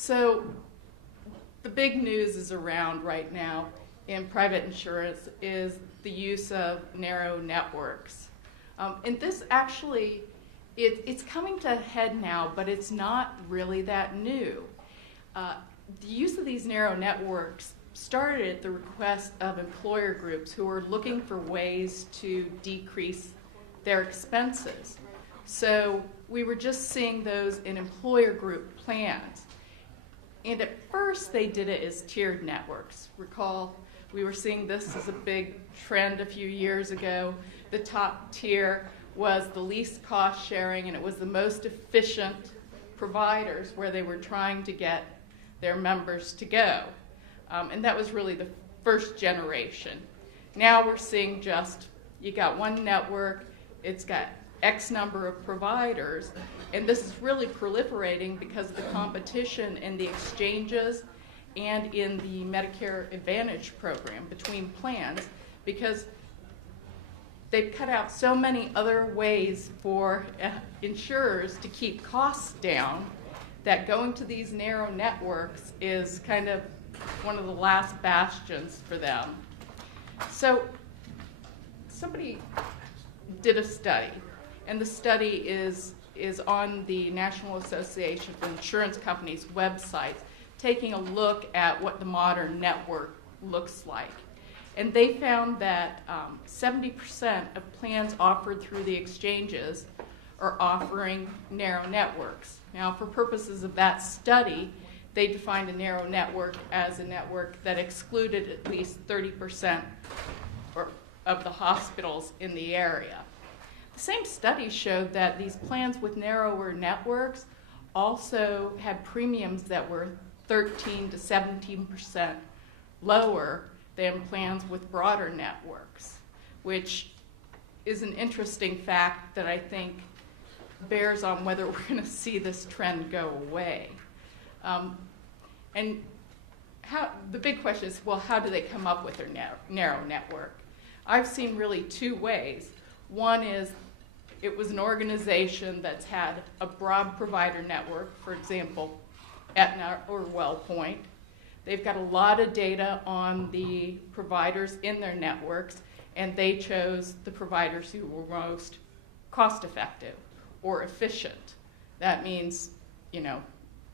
So the big news is around right now in private insurance is the use of narrow networks. And this actually, it's coming to a head now, but it's not really that new. The use of these narrow networks started at the request of employer groups who were looking for ways to decrease their expenses. So we were just seeing those in employer group plans. And at first they did it as tiered networks. Recall, we were seeing this as a big trend a few years ago. The top tier was the least cost sharing, and it was the most efficient providers where they were trying to get their members to go. And that was really the first generation. Now we're seeing just, you got one network, it's got X number of providers, and this is really proliferating because of the competition in the exchanges and in the Medicare Advantage program between plans, because they've cut out so many other ways for insurers to keep costs down that going to these narrow networks is kind of one of the last bastions for them. So somebody did a study, and the study is on the National Association of Insurance Companies website, taking a look at what the modern network looks like. And they found that 70% of plans offered through the exchanges are offering narrow networks. Now, for purposes of that study, they defined a narrow network as a network that excluded at least 30% of the hospitals in the area. The same study showed that these plans with narrower networks also had premiums that were 13 to 17% lower than plans with broader networks, which is an interesting fact that I think bears on whether we're going to see this trend go away. And the big question is, well, how do they come up with their narrow network? I've seen really two ways. One is it was an organization that's had a broad provider network, for example, Aetna or WellPoint. They've got a lot of data on the providers in their networks, and they chose the providers who were most cost-effective or efficient. That means,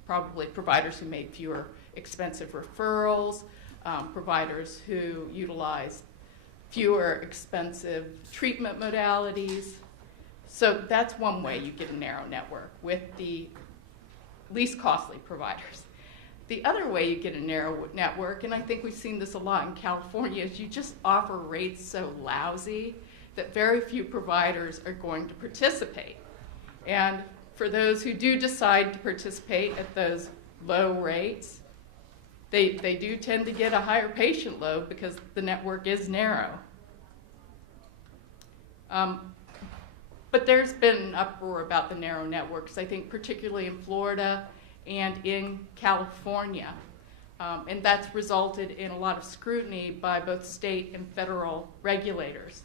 probably providers who made fewer expensive referrals, providers who utilized fewer expensive treatment modalities. So that's one way you get a narrow network, with the least costly providers. The other way you get a narrow network, and I think we've seen this a lot in California, is you just offer rates so lousy that very few providers are going to participate. And for those who do decide to participate at those low rates, they do tend to get a higher patient load because the network is narrow. But there's been an uproar about the narrow networks, I think particularly in Florida and in California. And that's resulted in a lot of scrutiny by both state and federal regulators.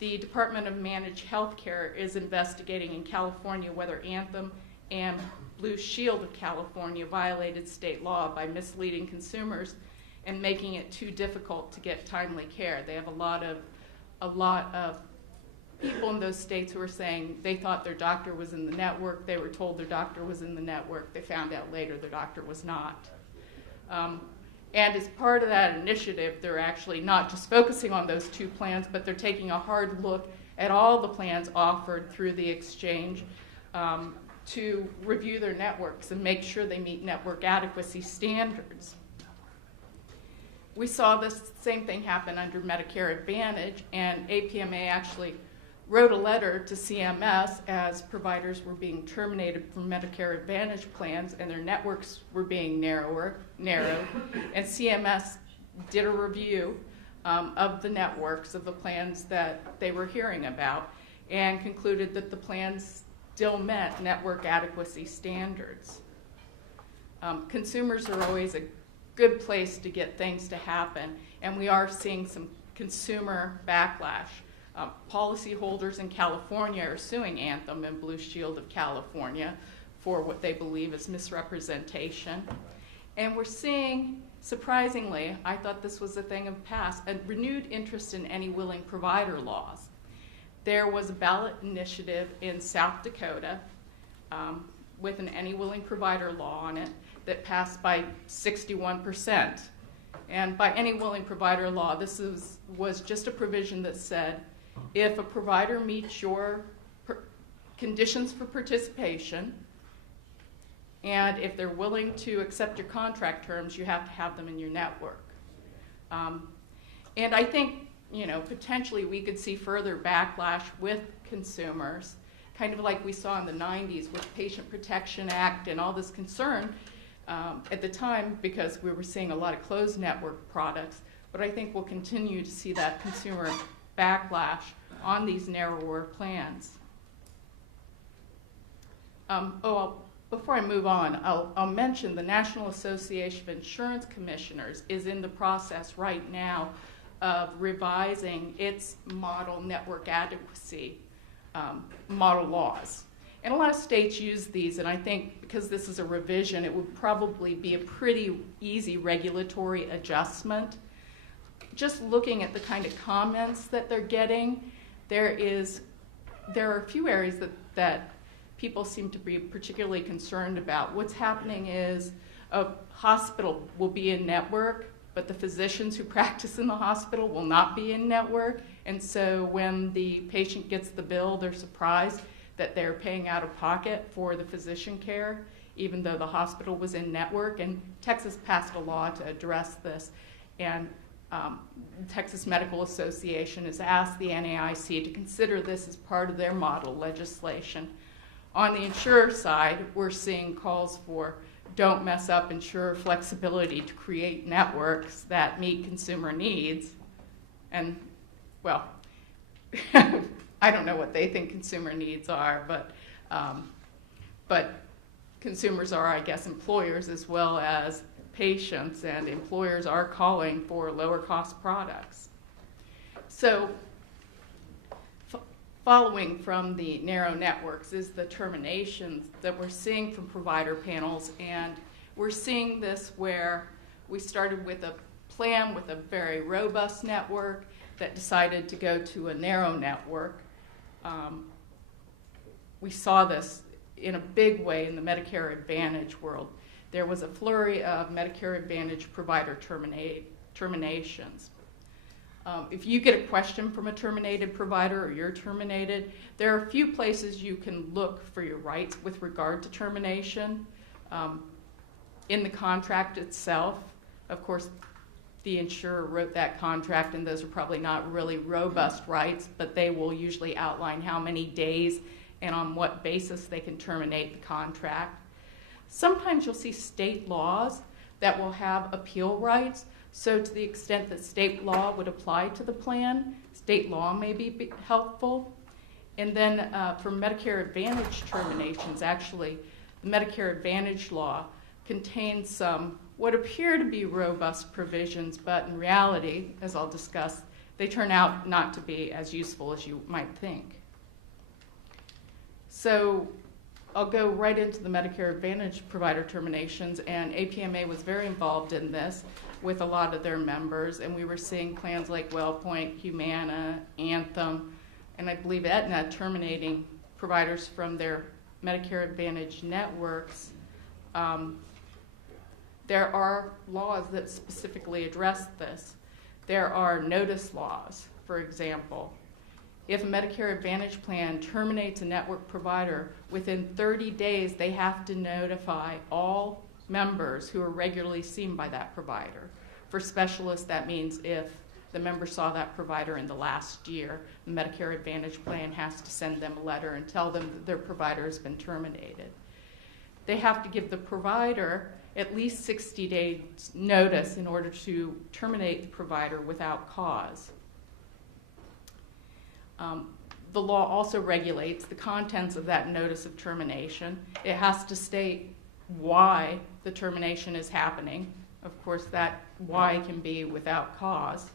The Department of Managed Healthcare is investigating in California whether Anthem and Blue Shield of California violated state law by misleading consumers and making it too difficult to get timely care. They have a lot of people in those states who are saying they thought their doctor was in the network, they were told their doctor was in the network, they found out later their doctor was not. And as part of that initiative, they're actually not just focusing on those two plans, but they're taking a hard look at all the plans offered through the exchange to review their networks and make sure they meet network adequacy standards. We saw this same thing happen under Medicare Advantage, and APMA actually wrote a letter to CMS as providers were being terminated from Medicare Advantage plans and their networks were being narrowed. And CMS did a review of the networks of the plans that they were hearing about and concluded that the plans still met network adequacy standards. Consumers are always a good place to get things to happen, and we are seeing some consumer backlash. Policyholders in California are suing Anthem and Blue Shield of California for what they believe is misrepresentation. And we're seeing, surprisingly, I thought this was a thing of the past, a renewed interest in any willing provider laws. There was a ballot initiative in South Dakota with an any willing provider law on it that passed by 61%. And by any willing provider law, this was just a provision that said, if a provider meets your conditions for participation, and if they're willing to accept your contract terms, you have to have them in your network. And I think, potentially we could see further backlash with consumers, kind of like we saw in the 90s with Patient Protection Act and all this concern at the time, because we were seeing a lot of closed network products. But I think we'll continue to see that consumer backlash on these narrower plans. Before I move on, I'll mention the National Association of Insurance Commissioners is in the process right now of revising its model network adequacy model laws. And a lot of states use these, and I think because this is a revision, it would probably be a pretty easy regulatory adjustment. Just looking at the kind of comments that they're getting, there are a few areas that people seem to be particularly concerned about. What's happening is a hospital will be in network, but the physicians who practice in the hospital will not be in network. And so when the patient gets the bill, they're surprised that they're paying out of pocket for the physician care, even though the hospital was in network. And Texas passed a law to address this. And the Texas Medical Association has asked the NAIC to consider this as part of their model legislation. On the insurer side, we're seeing calls for don't mess up insurer flexibility to create networks that meet consumer needs. And, well, I don't know what they think consumer needs are, but consumers are, I guess, employers as well as patients, and employers are calling for lower cost products. So, following from the narrow networks is the terminations that we're seeing from provider panels, and we're seeing this where we started with a plan with a very robust network that decided to go to a narrow network. We saw this in a big way in the Medicare Advantage world. There was a flurry of Medicare Advantage provider terminations. If you get a question from a terminated provider or you're terminated, there are a few places you can look for your rights with regard to termination. In the contract itself, of course, the insurer wrote that contract, and those are probably not really robust rights, but they will usually outline how many days and on what basis they can terminate the contract. Sometimes you'll see state laws that will have appeal rights. So to the extent that state law would apply to the plan, state law may be helpful. And then for Medicare Advantage terminations, actually, the Medicare Advantage law contains some what appear to be robust provisions, but in reality, as I'll discuss, they turn out not to be as useful as you might think. So I'll go right into the Medicare Advantage provider terminations, and APMA was very involved in this with a lot of their members, and we were seeing plans like WellPoint, Humana, Anthem, and I believe Aetna terminating providers from their Medicare Advantage networks. There are laws that specifically address this. There are notice laws, for example. If a Medicare Advantage plan terminates a network provider, within 30 days they have to notify all members who are regularly seen by that provider. For specialists, that means if the member saw that provider in the last year, the Medicare Advantage plan has to send them a letter and tell them that their provider has been terminated. They have to give the provider at least 60 days notice in order to terminate the provider without cause. The law also regulates the contents of that notice of termination. It has to state why the termination is happening. Of course, that why can be without cause.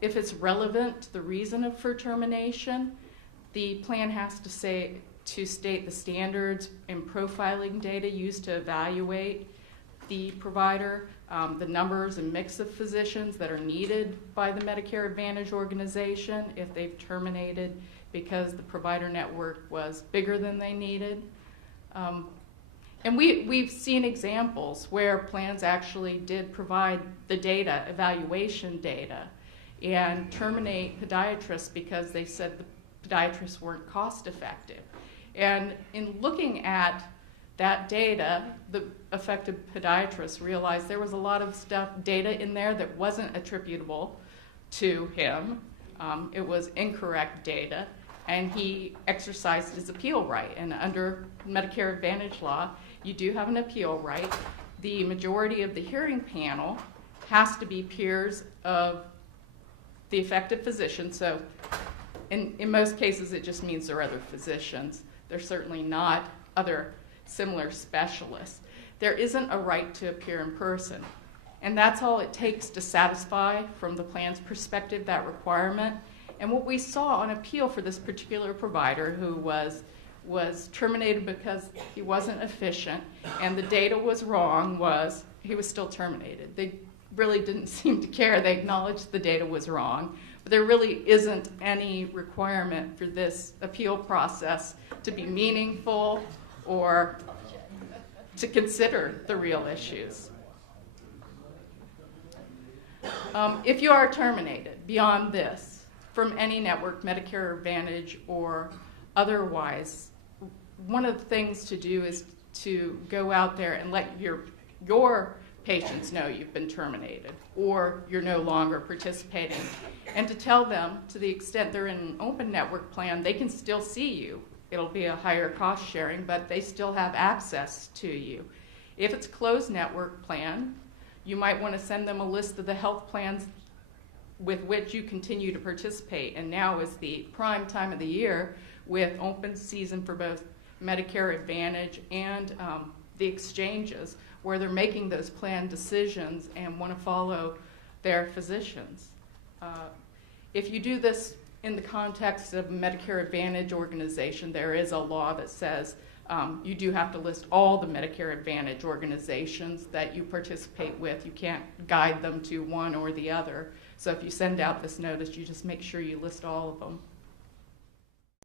If it's relevant to the reason for termination, the plan has to state the standards and profiling data used to evaluate the provider, the numbers and mix of physicians that are needed by the Medicare Advantage organization if they've terminated because the provider network was bigger than they needed. And we've seen examples where plans actually did provide the data, evaluation data, and terminate podiatrists because they said the podiatrists weren't cost effective. And in looking at that data, the affected podiatrist realized there was a lot of data in there that wasn't attributable to him. It was incorrect data, and he exercised his appeal right. And under Medicare Advantage law, you do have an appeal right. The majority of the hearing panel has to be peers of the affected physician. So in most cases, it just means there are other physicians. They're certainly not other similar specialists. There isn't a right to appear in person. And that's all it takes to satisfy, from the plan's perspective, that requirement. And what we saw on appeal for this particular provider who was terminated because he wasn't efficient and the data was wrong was he was still terminated. They really didn't seem to care. They acknowledged the data was wrong. But there really isn't any requirement for this appeal process to be meaningful or to consider the real issues. If you are terminated beyond this from any network, Medicare Advantage or otherwise, one of the things to do is to go out there and let your patients know you've been terminated or you're no longer participating, and to tell them, to the extent they're in an open network plan, they can still see you. It'll be a higher cost sharing, but they still have access to you. If it's a closed network plan, you might want to send them a list of the health plans with which you continue to participate. And now is the prime time of the year with open season for both Medicare Advantage and the exchanges, where they're making those plan decisions and want to follow their physicians. If you do this in the context of a Medicare Advantage organization, there is a law that says you do have to list all the Medicare Advantage organizations that you participate with. You can't guide them to one or the other. So if you send out this notice, you just make sure you list all of them.